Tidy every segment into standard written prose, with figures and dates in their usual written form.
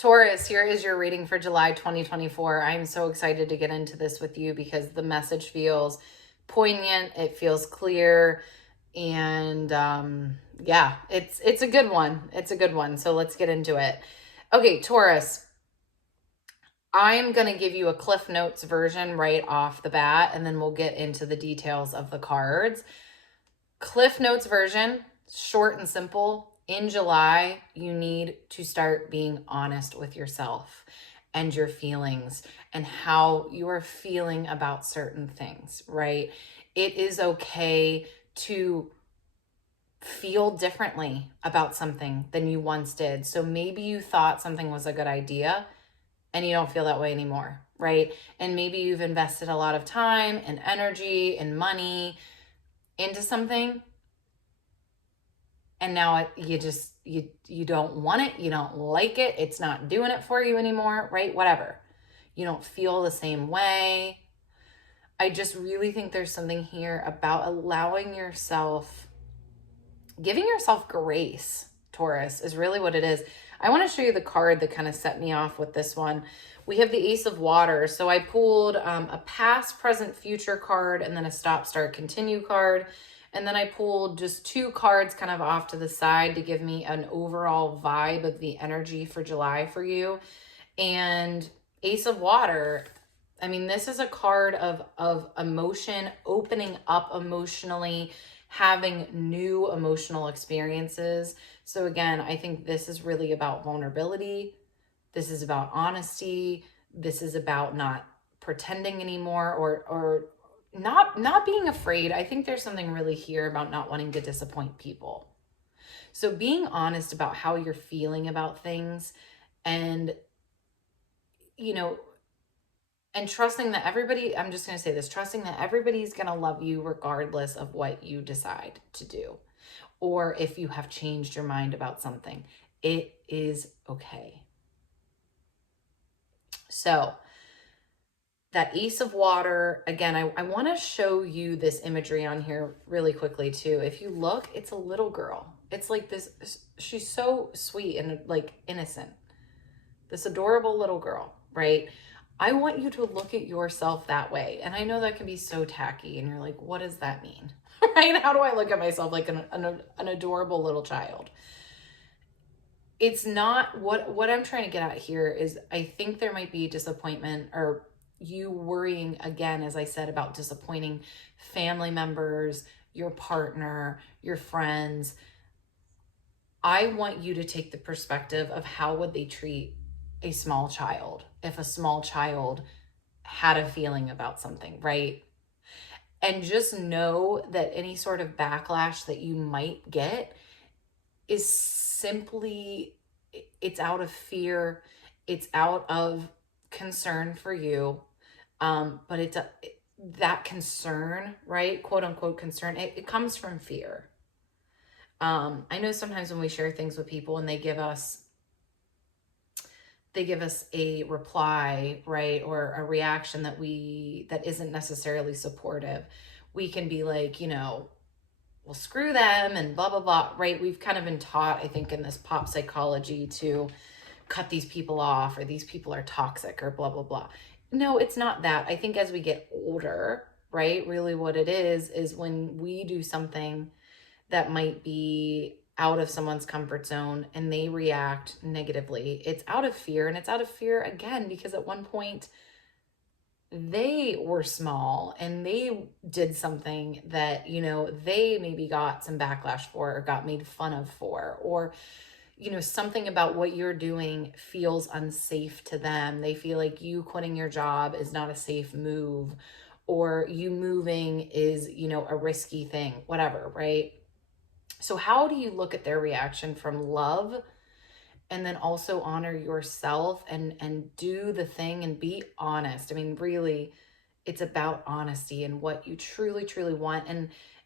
Taurus, here is your reading for July 2024. I'm so excited to get into this with you because the message feels poignant, it feels clear, and yeah, it's a good one. It's a good one. So let's get into it. Okay, Taurus, I'm going to give you a Cliff Notes version right off the bat, and then we'll get into the details of the cards. Cliff Notes version, short and simple. In July, you need to start being honest with yourself and your feelings and how you are feeling about certain things, right? It is okay to feel differently about something than you once did. So maybe you thought something was a good idea and you don't feel that way anymore, right? And maybe you've invested a lot of time and energy and money into something, and now you don't want it, you don't like it, it's not doing it for you anymore, right? Whatever. You don't feel the same way. I just really think there's something here about allowing yourself, giving yourself grace, Taurus, is really what it is. I want to show you the card that kind of set me off with this one. We have the Ace of Water. So I pulled a past, present, future card, and then a stop, start, continue card. And then I pulled just two cards kind of off to the side to give me an overall vibe of the energy for July for you. And Ace of Water, I mean, this is a card of emotion, opening up emotionally, having new emotional experiences. So again, I think this is really about vulnerability. This is about honesty. This is about not pretending anymore or not being afraid. I think there's something really here about not wanting to disappoint people. So being honest about how you're feeling about things, and and trusting that everybody, I'm just going to say this, trusting that everybody's going to love you regardless of what you decide to do. Or if you have changed your mind about something, it is okay. So that Ace of Water, again, I want to show you this imagery on here really quickly too. If you look, it's a little girl. It's like this, she's so sweet and like innocent. This adorable little girl, right? I want you to look at yourself that way. And I know that can be so tacky and you're like, what does that mean? Right? How do I look at myself like an adorable little child? It's not what I'm trying to get at here is I think there might be disappointment or you worrying again, as I said, about disappointing family members, your partner, your friends. I want you to take the perspective of how would they treat a small child if a small child had a feeling about something, right? And just know that any sort of backlash that you might get is simply, it's out of fear, it's out of concern for you, but it's that concern, right, quote unquote concern, it comes from fear. I know sometimes when we share things with people and they give us a reply, right, or a reaction that isn't necessarily supportive, we can be like, well, screw them and blah, blah, blah, right? We've kind of been taught, I think, in this pop psychology to cut these people off or these people are toxic or blah, blah, blah. No, it's not that. I think as we get older, right, really what it is when we do something that might be out of someone's comfort zone and they react negatively, it's out of fear. And it's out of fear again, because at one point they were small and they did something that, they maybe got some backlash for or got made fun of for, or, something about what you're doing feels unsafe to them. They feel like you quitting your job is not a safe move, or you moving is, a risky thing, whatever, right? So how do you look at their reaction from love and then also honor yourself and do the thing and be honest? I mean, really, it's about honesty and what you truly, truly want.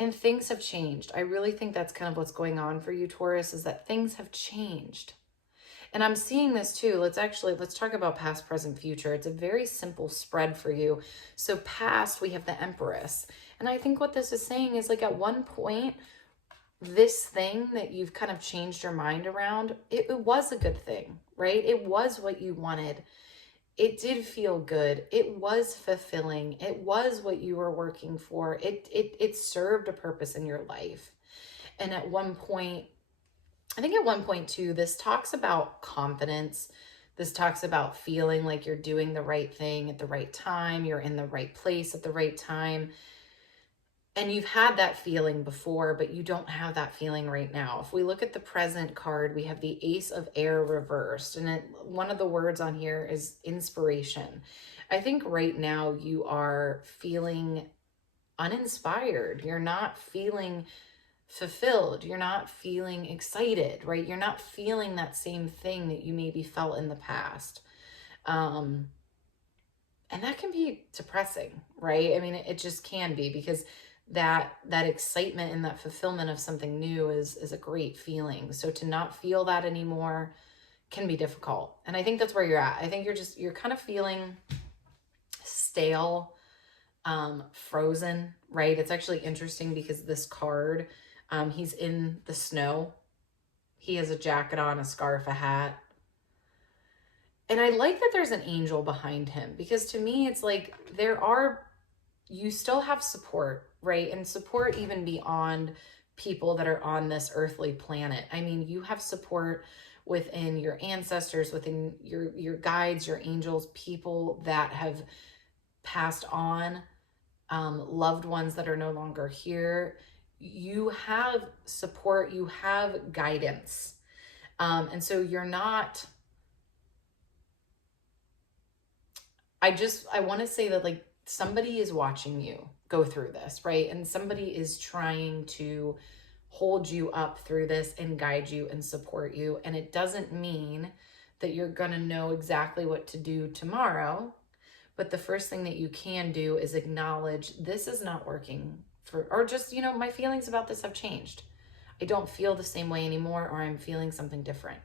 And things have changed. I really think that's kind of what's going on for you, Taurus, is that things have changed. And I'm seeing this too. Let's talk about past, present, future. It's a very simple spread for you. So past, we have the Empress. And I think what this is saying is like at one point, this thing that you've kind of changed your mind around, it was a good thing, right? It was what you wanted. It did feel good. It was fulfilling. It was what you were working for. It served a purpose in your life. And at one point, I think at one point too, this talks about confidence. This talks about feeling like you're doing the right thing at the right time. You're in the right place at the right time. And you've had that feeling before, but you don't have that feeling right now. If we look at the present card, we have the Ace of Air reversed. And one of the words on here is inspiration. I think right now you are feeling uninspired. You're not feeling fulfilled. You're not feeling excited, right? You're not feeling that same thing that you maybe felt in the past. And that can be depressing, right? I mean, it just can be, because that excitement and that fulfillment of something new is a great feeling. So to not feel that anymore can be difficult. And I think that's where you're at. I think you're kind of feeling stale, frozen, right? It's actually interesting because this card, he's in the snow. He has a jacket on, a scarf, a hat. And I like that there's an angel behind him, because to me, it's like you still have support, right? And support even beyond people that are on this earthly planet. I mean, you have support within your ancestors, within your guides, your angels, people that have passed on, loved ones that are no longer here. You have support, you have guidance. And so you're not, I want to say that, like, somebody is watching you go through this, right? And somebody is trying to hold you up through this and guide you and support you. And it doesn't mean that you're going to know exactly what to do tomorrow. But the first thing that you can do is acknowledge this is not working or just, my feelings about this have changed. I don't feel the same way anymore, or I'm feeling something different.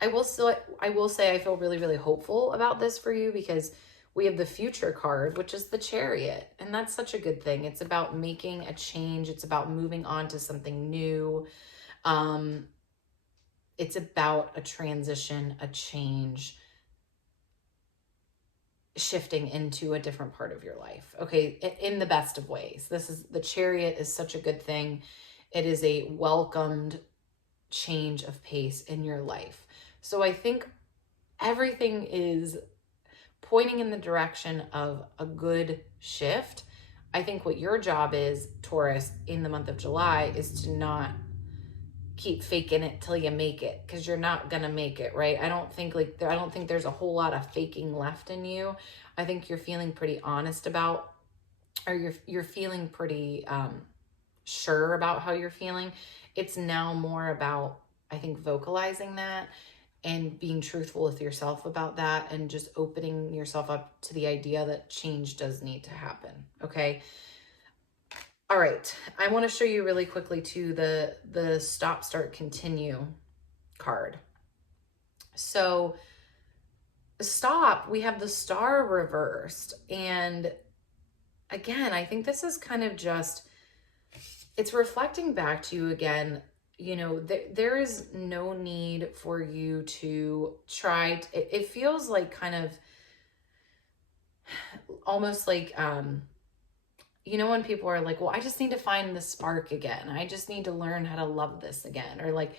I will say I feel really, really hopeful about this for you, because we have the future card, which is the chariot. And that's such a good thing. It's about making a change. It's about moving on to something new. It's about a transition, a change, shifting into a different part of your life. Okay, in the best of ways. The chariot is such a good thing. It is a welcomed change of pace in your life. So I think everything is pointing in the direction of a good shift. I think what your job is, Taurus, in the month of July, is to not keep faking it till you make it, because you're not gonna make it, right? I don't think there's a whole lot of faking left in you. I think you're feeling pretty honest about, or you're feeling pretty sure about how you're feeling. It's now more about, I think, vocalizing that and being truthful with yourself about that, and just opening yourself up to the idea that change does need to happen, okay? All right, I want to show you really quickly too the stop, start, continue card. So stop, we have the star reversed. And again, I think this is kind of just, it's reflecting back to you again. There is no need for you to try. It feels like kind of almost like, when people are like, well, I just need to find the spark again. I just need to learn how to love this again. Or like,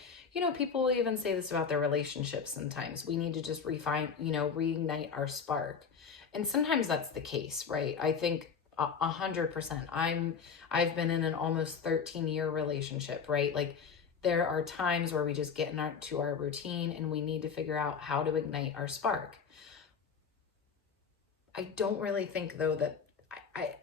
people even say this about their relationships sometimes. We need to just reignite our spark. And sometimes that's the case, right? I think 100%. I've been in an almost 13-year relationship, right? Like, there are times where we just get into our routine and we need to figure out how to ignite our spark. I don't really think, though, that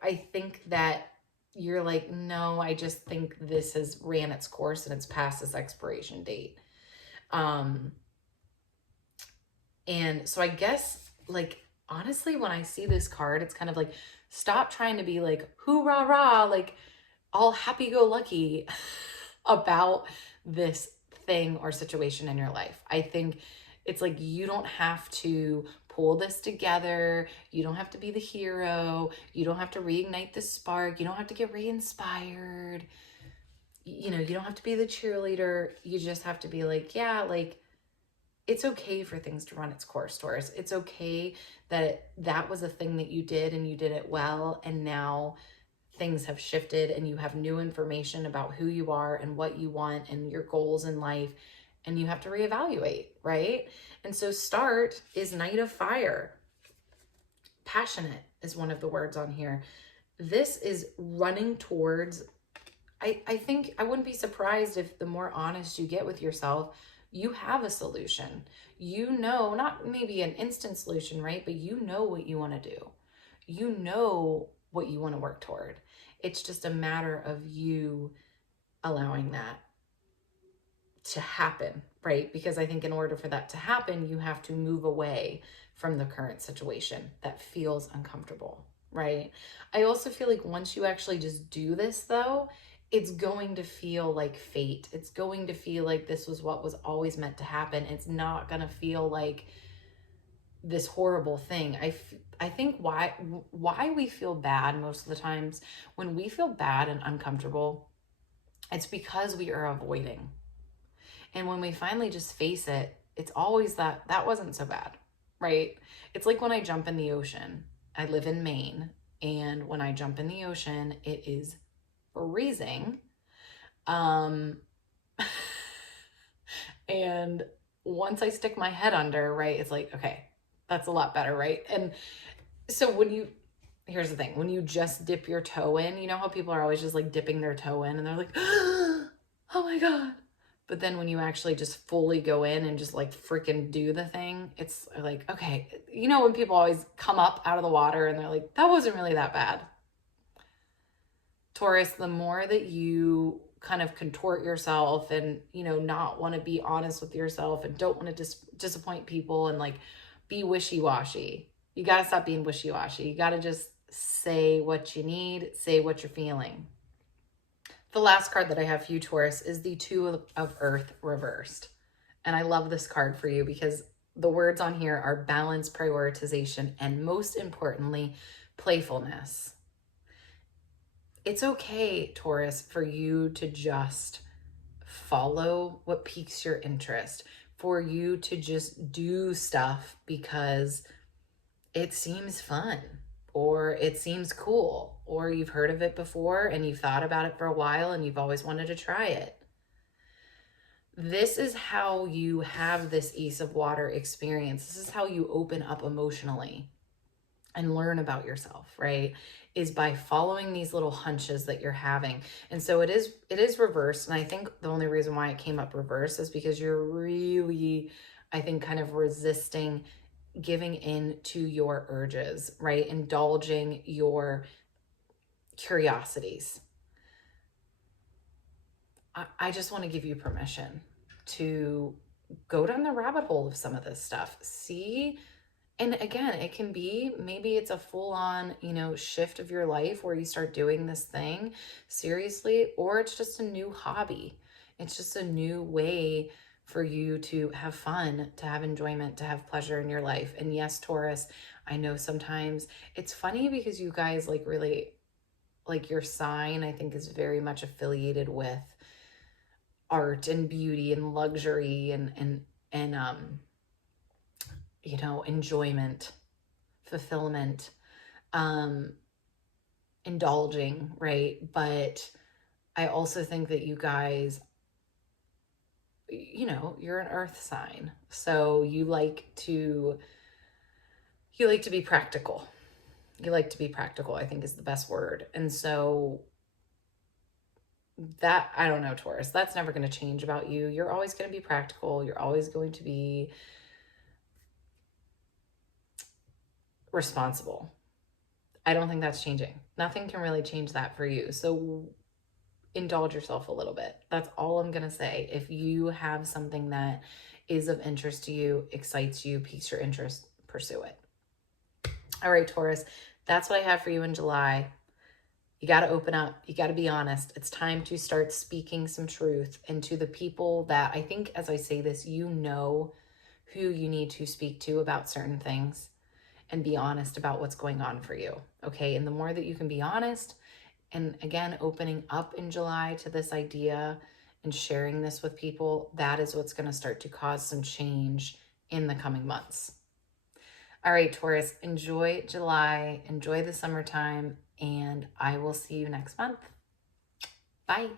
I think that you're like, no, I just think this has ran its course and it's past its expiration date. And so I guess, like, honestly, when I see this card, it's kind of like, stop trying to be like, hoorah, rah, like all happy-go-lucky about this thing or situation in your life. I think it's like, you don't have to pull this together. You don't have to be the hero. You don't have to reignite the spark. You don't have to get re-inspired. you know, you don't have to be the cheerleader. You just have to be like, yeah, like, it's okay for things to run its course, Taurus. It's okay that that was a thing that you did and you did it well. And now things have shifted and you have new information about who you are and what you want and your goals in life. And you have to reevaluate, right? And so start is Knight of Fire. Passionate is one of the words on here. This is running towards, I think I wouldn't be surprised if the more honest you get with yourself, you have a solution. You know, not maybe an instant solution, right? But you know what you want to do. You know what you want to work toward. It's just a matter of you allowing that to happen, right? Because I think in order for that to happen, you have to move away from the current situation that feels uncomfortable, right? I also feel like once you actually just do this though, it's going to feel like fate. It's going to feel like this was what was always meant to happen. It's not going to feel like this horrible thing. I think why we feel bad most of the times, when we feel bad and uncomfortable, it's because we are avoiding. And when we finally just face it, it's always that wasn't so bad, right? It's like when I jump in the ocean. I live in Maine, and when I jump in the ocean, it is freezing. And once I stick my head under, right, it's like, okay, that's a lot better, right? And so here's the thing, when you just dip your toe in, you know how people are always just like dipping their toe in and they're like, oh my God. But then when you actually just fully go in and just like freaking do the thing, it's like, okay, you know, when people always come up out of the water and they're like, that wasn't really that bad. Taurus, the more that you kind of contort yourself and, you know, not want to be honest with yourself and don't want to disappoint people and like be wishy-washy, you got to stop being wishy-washy. You got to just say what you need, say what you're feeling. The last card that I have for you, Taurus, is the Two of Earth reversed. And I love this card for you because the words on here are balance, prioritization, and most importantly, playfulness. It's okay, Taurus, for you to just follow what piques your interest, for you to just do stuff because it seems fun or it seems cool, or you've heard of it before and you've thought about it for a while and you've always wanted to try it. This is how you have this Ace of Water experience. This is how you open up emotionally and learn about yourself, right? Is by following these little hunches that you're having. And so it is reversed. And I think the only reason why it came up reversed is because you're really, I think, kind of resisting giving in to your urges, right? Indulging your curiosities. I just want to give you permission to go down the rabbit hole of some of this stuff. See, and again, it can be, maybe it's a full-on, you know, shift of your life where you start doing this thing seriously, or it's just a new hobby. It's just a new way for you to have fun, to have enjoyment, to have pleasure in your life. And yes, Taurus, I know sometimes it's funny because you guys like really, like your sign, I think, is very much affiliated with art and beauty and luxury and you know, enjoyment, fulfillment, indulging, right? But I also think that you guys, you know, you're an earth sign. So you like to be practical. You like to be practical, I think, is the best word. And so that, I don't know, Taurus, that's never going to change about you. You're always going to be practical. You're always going to be responsible. I don't think that's changing. Nothing can really change that for you. So indulge yourself a little bit. That's all I'm going to say. If you have something that is of interest to you, excites you, piques your interest, pursue it. All right, Taurus, that's what I have for you in July. You got to open up. You got to be honest. It's time to start speaking some truth. And to the people that, I think as I say this, you know who you need to speak to about certain things and be honest about what's going on for you. Okay. And the more that you can be honest And again, opening up in July to this idea and sharing this with people, that is what's going to start to cause some change in the coming months. All right, Taurus, enjoy July, enjoy the summertime, and I will see you next month. Bye.